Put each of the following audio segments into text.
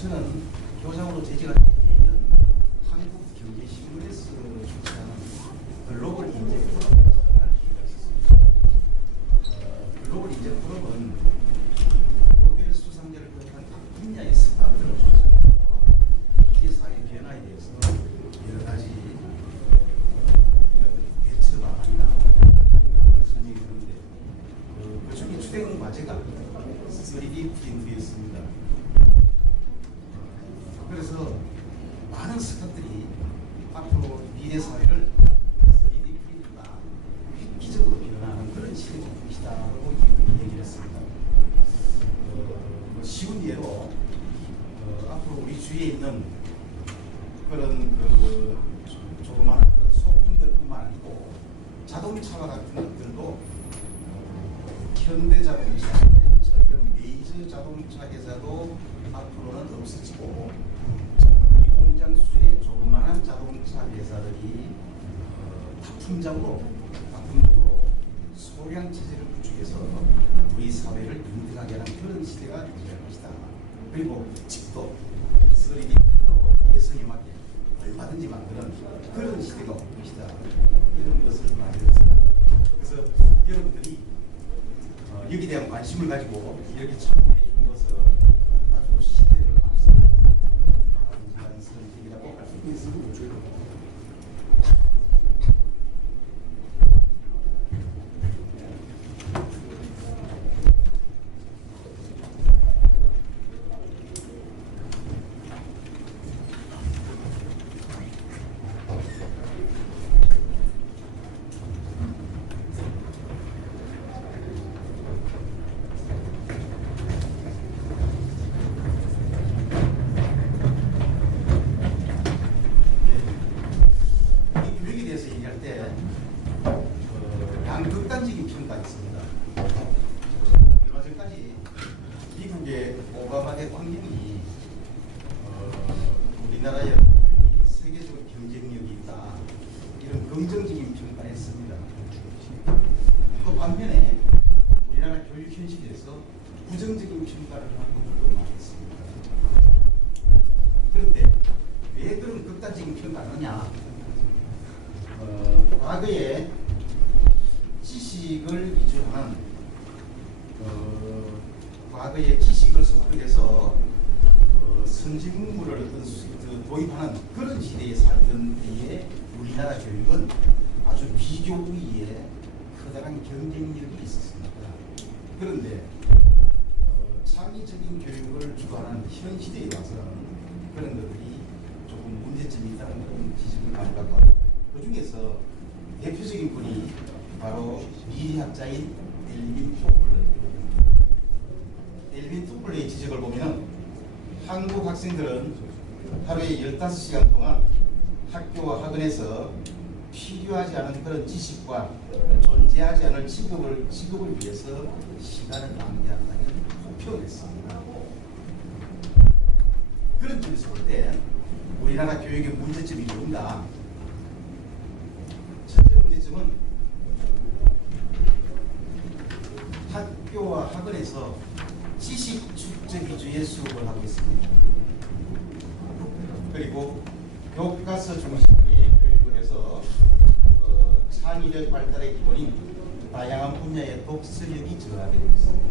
저는 교장으로 재직할 때 매년 한국경제신문에서 출시하는 글로벌 인재 포럼을 참가할 기회가 있었습니다. 글로벌 인재 포럼은 노벨 수상자를 비롯한 각 분야의 스타들을 초청하고 기계사회 변화에 대해서 여러 가지 대처 방안이나 이런 것을 설명해 주는데 그 중에 주된 과제가 3D 프린트였습니다. 그래서 많은 스타들이 앞으로 미래 사회를 3D 프린트가 획기적으로 변화하는 그런 시대가 올 것이다라고 얘기를 했습니다. 쉬운 예로 앞으로 우리 주위에 있는 그런 조그마한 소품들뿐만 아니고 자동차와 같은 것들도 현대자동차 이런 메이저 자동차 회사도 앞으로는 없어지고 전기공장 수준의 조그마한 자동차 회사들이 다품적으로 소량 체제를 구축해서 우리 사회를 든든하게 하는 그런 시대가 될 것이다. 그리고 집도 3D 프린터로 개성에 맞게 얼마든지 만드는 그런 시대가 올 것이다. 이런 것을 말했습니다. 그래서 여러분들이 여기에 대한 관심을 가지고 이렇게 참여해 준 것은 아주 시대를 앞서는 그런 선택이라고 할 수 있습니다. 양극단적인 평가가 있습니다. 얼마 전까지 미국의 오바마 대통령이 우리나라의 세계적으로 경쟁력이 있다 이런 긍정적인 평가를 했습니다. 또 반면에 우리나라 교육 현실에서 부정적인 평가를 하는 것들도 많이 있습니다. 그런데 왜 그런 극단적인 평가를 하느냐? 과거에 지식을 위주한 과거의 지식을 습득해서 선진국물을 도입하는 그런 시대에 살던 때에 우리나라 교육은 아주 비교 우위에 커다란 경쟁력이 있었습니다. 그런데 창의적인 교육을 주관하는 현 시대에 와서는 그런 것들이 조금 문제점이 있다는 그런 지적을 많이 받고 그 중에서 대표적인 분이 바로 미래학자인 엘빈 토플러의 지적을 보면 한국 학생들은 하루에 15시간 동안 학교와 학원에서 필요하지 않은 그런 지식과 존재하지 않을 직업을 위해서 시간을 낭비한다는 혹평을 했습니다. 그런 점에서 볼 때 우리나라 교육의 문제점이 뭔가? 첫째 문제점은 학교와 학원에서 지식 축제 위주의 수업을 하고 있습니다. 그리고 교과서 중심의 교육을 해서 창의력 발달의 기본인 다양한 분야의 독서력이 저하되고 있습니다.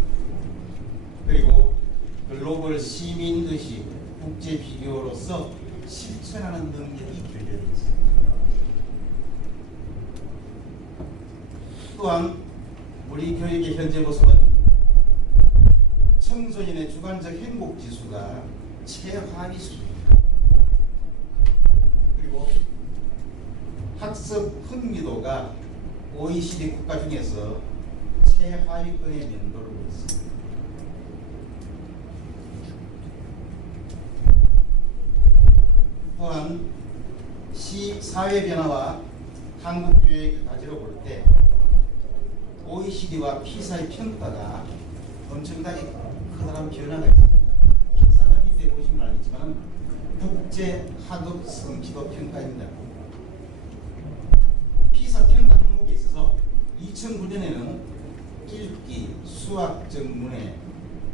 그리고 글로벌 시민의식, 국제 비교로서 실천하는 능력이 결여되어 있습니다. 또한 우리 교육의 현재 모습은 청소년의 주관적 행복 지수가 최하위 수준입니다. 그리고 학습 흥미도가 OECD 국가 중에서 최하위권에 맴돌고 있습니다. 또한 사회 변화와 한국 교육의 과제로 볼 때 OECD와 피사의 평가가 엄청나게 커다란 변화가 있습니다. 피사는 밑에 보시면 알겠지만 국제 학업 성취도 평가입니다. 피사 평가 항목에 있어서 2009년에는 수학 전문에,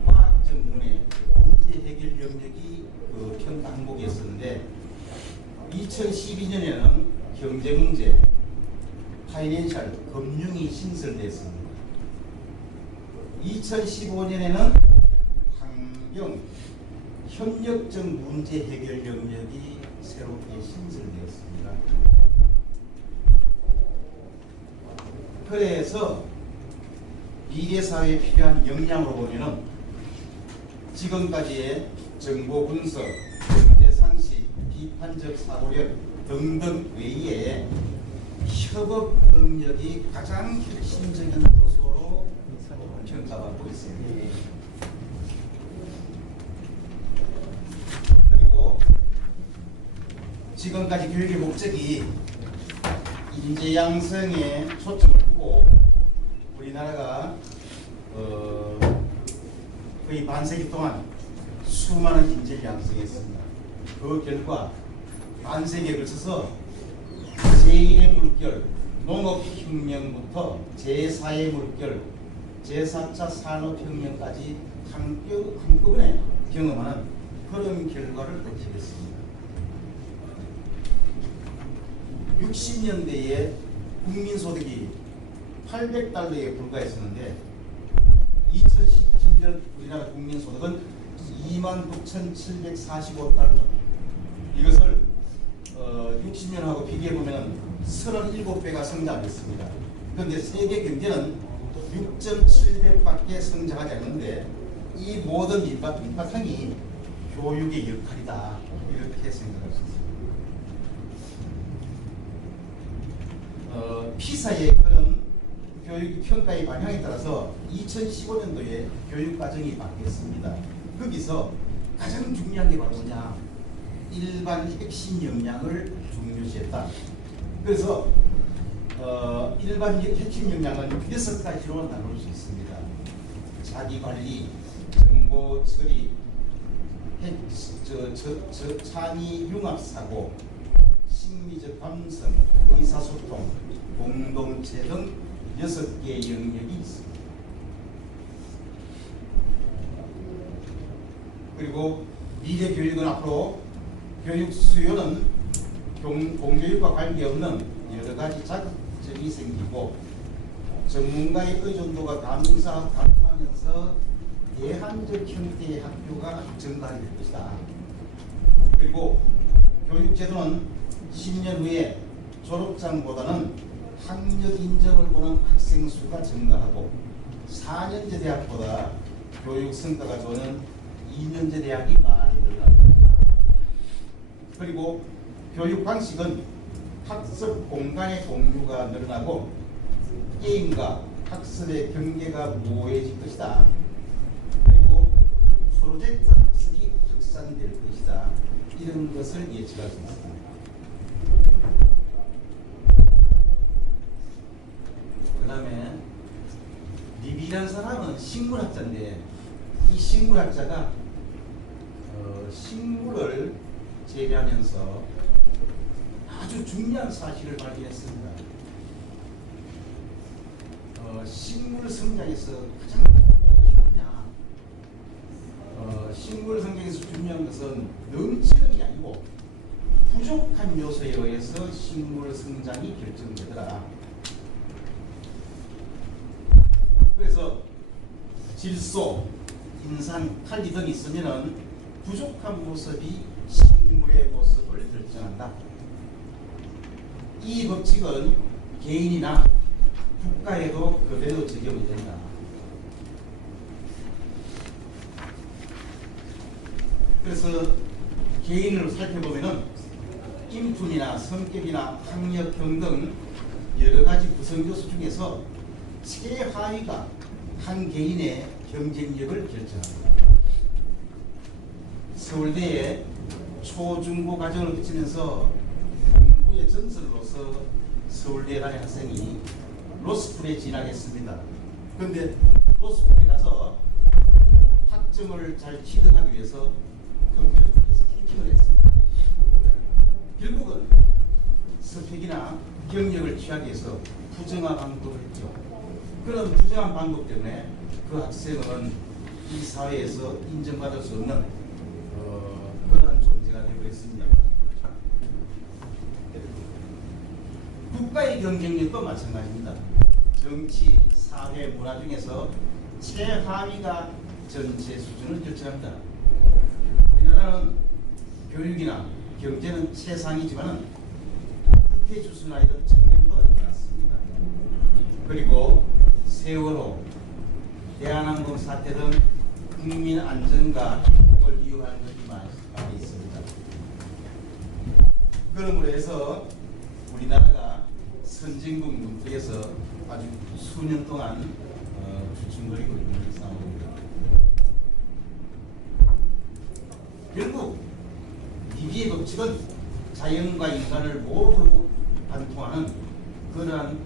과학 전문에 문제 해결 영역이 2012년에는 경제문제, 파이낸셜, 금융이 신설됐습니다. 2015년에는 환경, 협력적 문제 해결 영역이 새롭게 신설되었습니다. 그래서 미래사회에 필요한 역량으로 보면은 지금까지의 정보 분석, 경제 상식, 비판적 사고력 등등 외에 협업 능력이 가장 핵심적인 요소로 평가받고 있습니다. 그리고 지금까지 교육의 목적이 인재 양성에 초점을 두고 우리나라가 거의 반세기 동안 수많은 인재를 양성했습니다. 그 결과 반세기에 걸쳐서 제1의 물결, 농업혁명부터 제4의 물결, 제4차 산업혁명까지 한꺼번에 경험하는 그런 결과를 거치겠습니다. 60년대에 국민소득이 800달러에 불과했었는데 2017년 우리나라 국민소득은 29,745달러. 이것을 60년하고 비교해보면 37배가 성장했습니다. 그런데 세계 경제는 6.7배밖에 성장하지 않는데 이 모든 밑바탕이 교육의 역할이다. 이렇게 생각할 수 있습니다. 피사의 그런 교육 평가의 방향에 따라서 2015년도에 교육과정이 바뀌었습니다. 거기서 가장 중요한 게 바로 뭐냐? 일반 핵심 역량을 중요시했다. 그래서 일반 핵심 역량은 6가지로 나눌 수 있습니다. 자기관리, 정보 처리, 창의 융합사고, 심리적 감성, 의사소통, 공동체 등 6개의 영역이 있습니다. 그리고 미래 교육은 앞으로 교육 수요는 공교육과 관계없는 여러 가지 자극점이 생기고 전문가의 의존도가 감소하면서 대한적 형태의 학교가 증가할 것이다. 그리고 교육제도는 10년 후에 졸업장보다는 학력 인정을 보는 학생 수가 증가하고 4년제 대학보다 교육 성과가 좋은 2년제 대학이 많이 늘어납니다. 그리고 교육 방식은 학습 공간의 공유가 늘어나고 게임과 학습의 경계가 모호해질 것이다. 그리고 프로젝트 학습이 확산될 것이다. 이런 것을 예측할 수 있습니다. 그 다음에 리비라는 사람은 식물학자인데 이 식물학자가 식물을 재배하면서 아주 중요한 사실을 발견했습니다. 식물 성장에서 가장 중요한 것이 뭐냐? 식물 성장에서 중요한 것은 넘치는 게 아니고 부족한 요소에 의해서 식물 성장이 결정되더라. 그래서 질소, 인산, 칼리 등이 있으면 부족한 모습이 식물의 모습을 결정한다. 이 법칙은 개인이나 국가에도 그대로 적용이 된다. 그래서 개인을 살펴보면은 인품이나 성격이나 학력형 등 여러 가지 구성 요소 중에서 최하위가 한 개인의 경쟁력을 결정합니다. 서울대에 초중고 과정을 거치면서 공부의 전설로서 서울대에 다닌 학생이 로스쿨에 진학했습니다. 그런데 로스쿨에 가서 학점을 잘 취득하기 위해서 컴퓨터 스키킹을 했습니다. 결국은 스펙이나 경력을 취하기 위해서 부정한 방법을 했죠. 그런 부정한 방법 때문에 그 학생은 이 사회에서 인정받을 수 없는 그런 존재가 되어버렸습니다. 국가의 경쟁력도 마찬가지입니다. 정치, 사회, 문화 중에서 최하위가 전체 수준을 결정합니다. 우리나라는 교육이나 경제는 최상이지만 국회 주순아이들 청년도 많습니다. 그리고 세월호, 대한항공 사태 등 국민 안전과 행복을 위협하는 것이 많이 있습니다. 그러므로 해서 우리나라가 선진국 문턱에서 아주 수년 동안 주춤거리고 있는 상황입니다. 결국 이기의 법칙은 자연과 인간을 모두 관통하는 그러한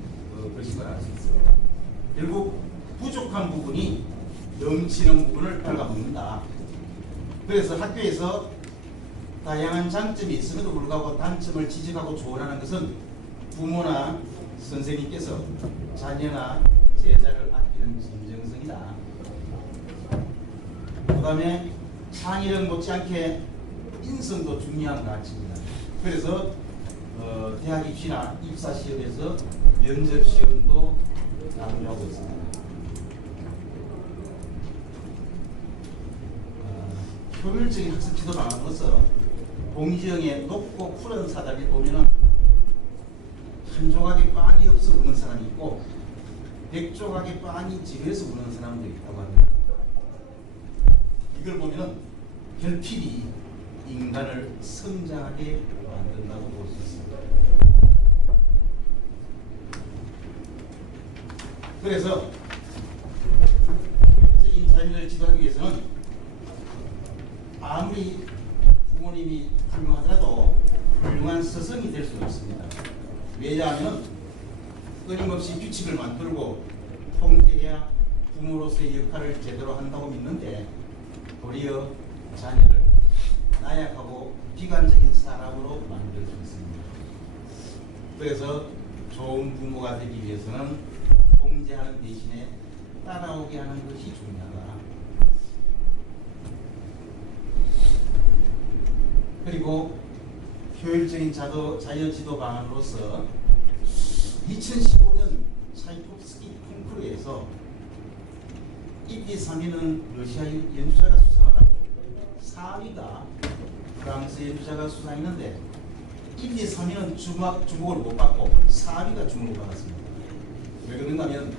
것인 걸 알 수 있습니다. 결국 부족한 부분이 넘치는 부분을 갉아먹는다. 그래서 학교에서 다양한 장점이 있음에도 불구하고 단점을 지적하고 조언하는 것은 부모나 선생님께서 자녀나 제자를 아끼는 진정성이다. 그 다음에 창의력 못지않게 인성도 중요한 가치입니다. 그래서 대학 입시나 입사 시험에서 면접 시험도 강조하고 있습니다. 효율적인 학습 지도 방안으로서 공지영의 높고 푸른 사다리 보면은 한 조각의 빵이 없어 우는 사람이 있고 100조각의 빵이 지루해서 우는 사람도 있다고 합니다. 이걸 보면은 결핍이 인간을 성장하게 만든다고 볼 수 있습니다. 그래서 효율적인 자녀를 지도하기 위해서는 아무리 부모님이 훌륭하더라도 훌륭한 스승이 될 수는 없습니다. 왜냐하면 끊임없이 규칙을 만들고 통제해야 부모로서의 역할을 제대로 한다고 믿는데 도리어 자녀를 나약하고 비관적인 사람으로 만들 수 있습니다. 그래서 좋은 부모가 되기 위해서는 통제하는 대신에 따라오게 하는 것이 중요하다. 그리고 효율적인 자녀 지도 방안으로서 2015년 차이콥스키 콩쿠르에서 1, 2, 3위는 러시아 연주자가 수상을 하고 4위가 프랑스 연주자가 수상했는데 1, 2, 3위는 주목을 못 받고 4위가 주목을 받았습니다. 왜 그런가 하면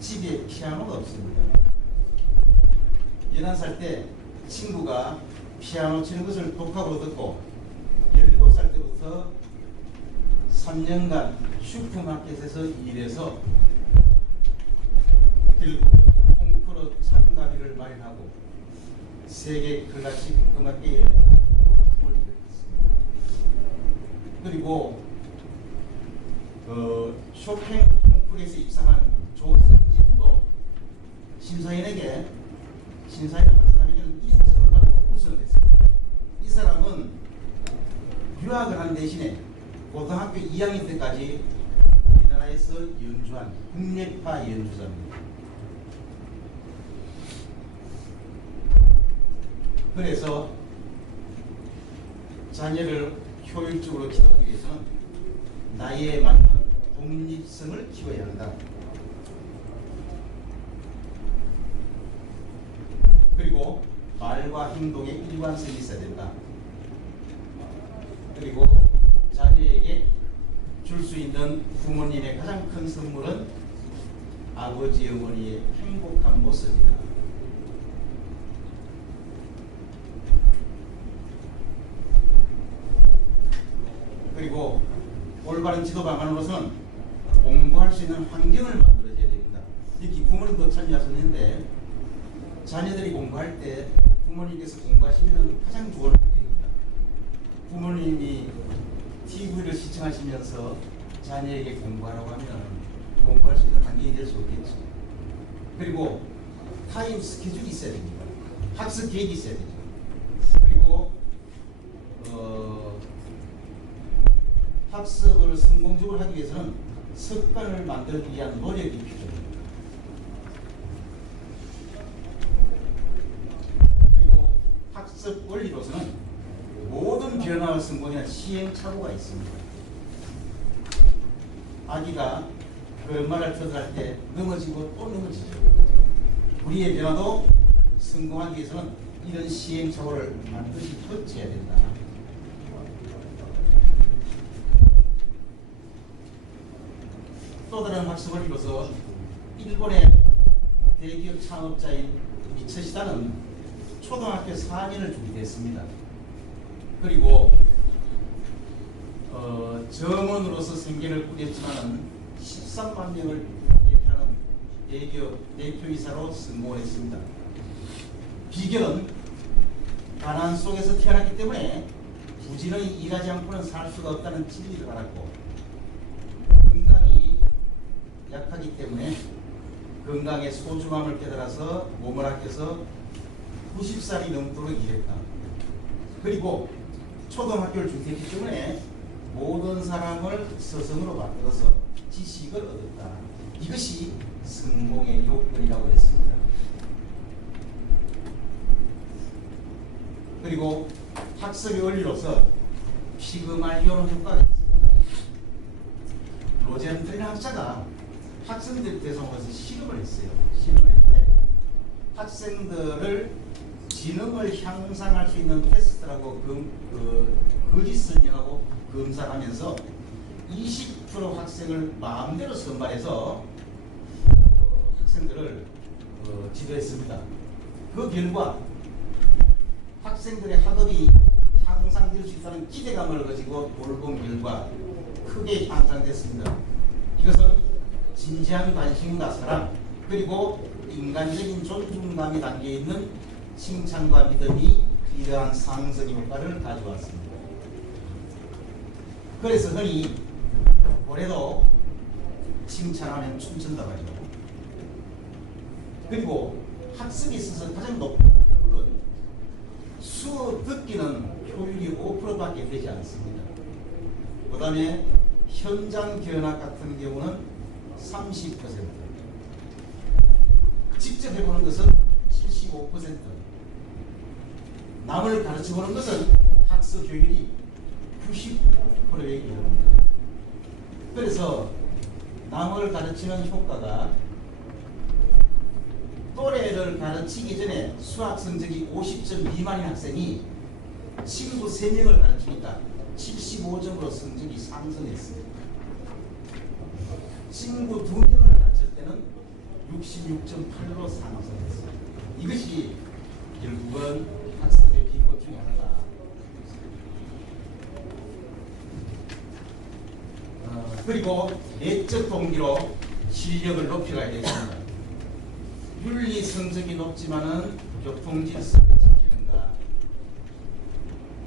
집에 피아노가 없습니다. 11살 때 친구가 피아노 치는 것을 독학으로 듣고 17살 때부터 3년간 슈퍼마켓에서 일해서 결국은 콩쿠르 참가비를 마련하고 세계 클래식 음악계에 힘을 일으켰습니다. 그리고 쇼팽 콩쿠르에서 입상한 조승진도 심사위원에게 심사위원 한 사람에게는 1등을 받고 우승을 했습니다. 이 사람은 유학을 한 대신에 고등학교 2학년 때까지 우리나라에서 연주한 국내파 연주자입니다. 그래서 자녀를 효율적으로 기도하기 위해서는 나이에 맞는 독립성을 키워야 한다. 그리고 말과 행동에 일관성이 있어야 된다. 그리고 자녀에게 줄 수 있는 부모님의 가장 큰 선물은 아버지 어머니의 행복한 모습이다. 그리고 올바른 지도 방안으로서는 공부할 수 있는 환경을 만들어줘야 됩니다. 여기 부모님도 참여하셨는데 자녀들이 공부할 때 부모님께서 공부하시면 가장 좋은 환경입니다. 부모님이 TV를 시청하시면서 자녀에게 공부하라고 하면 공부할 수 있는 환경이 될 수 없겠죠. 그리고 타임 스케줄이 있어야 됩니다. 학습 계획이 있어야 되죠. 그리고 학습을 성공적으로 하기 위해서는 습관을 만들기 위한 노력이 필요합니다. 그리고 학습 원리로서는 모든 변화와 성공에는 시행착오가 있습니다. 아기가 걸음마를 터득할 때 넘어지고 또 넘어지죠. 우리의 변화도 성공하기 위해서는 이런 시행착오를 반드시 거쳐야 된다. 또 다른 학습을 이뤄서 일본의 대기업 창업자인 미츠시다는 초등학교 4학년을 준비했습니다. 그리고 점원으로서 생계를 꾸렸지만 13만 명을 대표하는 대기업 대표이사로 성공을 했습니다. 비결은 가난 속에서 태어났기 때문에 부지런히 일하지 않고는 살 수가 없다는 진리를 알았고, 건강이 약하기 때문에 건강의 소중함을 깨달아서 몸을 아껴서 90살이 넘도록 일했다. 그리고 초등학교를 준비했기 때문에 모든 사람을 스승으로 만들어서 지식을 얻었다. 이것이 성공의 요건이라고 했습니다. 그리고 학습의 원리로서 피그말리온 효과가 있습니다. 로젠틀 학자가 학생들 대상으로 실험을 했어요. 실험을 했는데 학생들을 지능을 향상할 수 있는 테스트라고 거짓 설명하고 검사하면서 20% 학생을 마음대로 선발해서 학생들을 지도했습니다. 그 결과 학생들의 학업이 향상될 수 있다는 기대감을 가지고 돌본 결과 크게 향상됐습니다. 이것은 진지한 관심과 사랑, 그리고 인간적인 존중감이 담겨있는 칭찬과 믿음이 이러한 상승 효과를 가져왔습니다. 그래서 흔히 올해도 칭찬하면 춤춘다고 하죠. 그리고 학습에 있어서 가장 높은 건 수업 듣기는 효율이 5%밖에 되지 않습니다. 그 다음에 현장 견학 같은 경우는 30%, 직접 해보는 것은 75%, 남을 가르쳐보는 것은 학습 효율이 90%에 이릅니다. 그래서 남을 가르치는 효과가 또래를 가르치기 전에 수학 성적이 50점 미만인 학생이 친구 3명을 가르치니까 75점으로 성적이 상승했습니다. 친구 2명을 가르칠 때는 66.8로 상승했습니다. 이것이 결국은 학습의 비법 중에 하나다. 그리고 내적 동기로 실력을 높여가야 되겠습니다. 윤리 성적이 높지만은 교통 질서를 지키는가,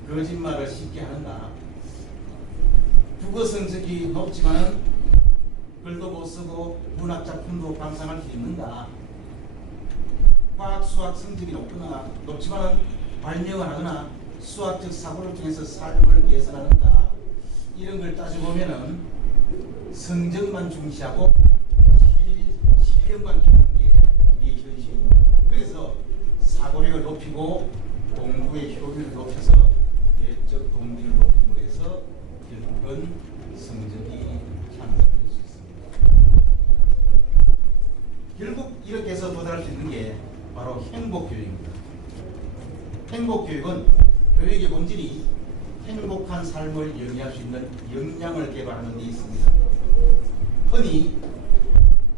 거짓말을 쉽게 하는가, 국어 성적이 높지만은 글도 못 쓰고 문학 작품도 감상할 수 있는가, 과학 수학 성적이 높지만은 발명을 하거나 수학적 사고를 통해서 삶을 개선하는가, 이런 걸 따져보면은 성적만 중시하고 실력만 기하는 게 우리의 현실입니다. 그래서 사고력을 높이고 공부의 효율을 높여서 내적 동기를 높임으로 해서 결국은 성적이 향상될 수 있습니다. 결국 이렇게 해서 도달할 수 있는 게 바로 행복교육입니다. 행복교육은 교육의 본질이 행복한 삶을 영위할 수 있는 역량을 개발하는 데 있습니다. 흔히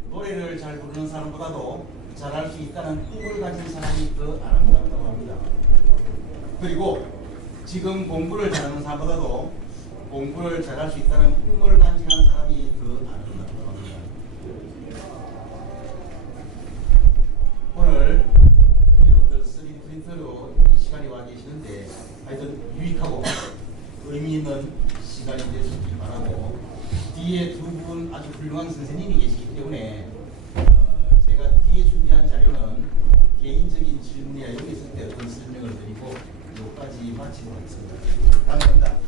노래를 잘 부르는 사람보다도 잘할 수 있다는 꿈을 가진 사람이 더 아름답다고 합니다. 그리고 지금 공부를 잘하는 사람보다도 공부를 잘할 수 있다는 꿈을 간직하는 사람이 더 아름답다고 합니다. 오늘 여러분들 3D 프린터로 이 시간에 와 계시는데 하여튼 유익하고 의미 있는 시간이 되시길 바라고, 뒤에 두 분 아주 훌륭한 선생님이 계시기 때문에 제가 뒤에 준비한 자료는 개인적인 질문이나 여기 있을 때 어떤 설명을 드리고 여기까지 마치도록 하겠습니다. 감사합니다.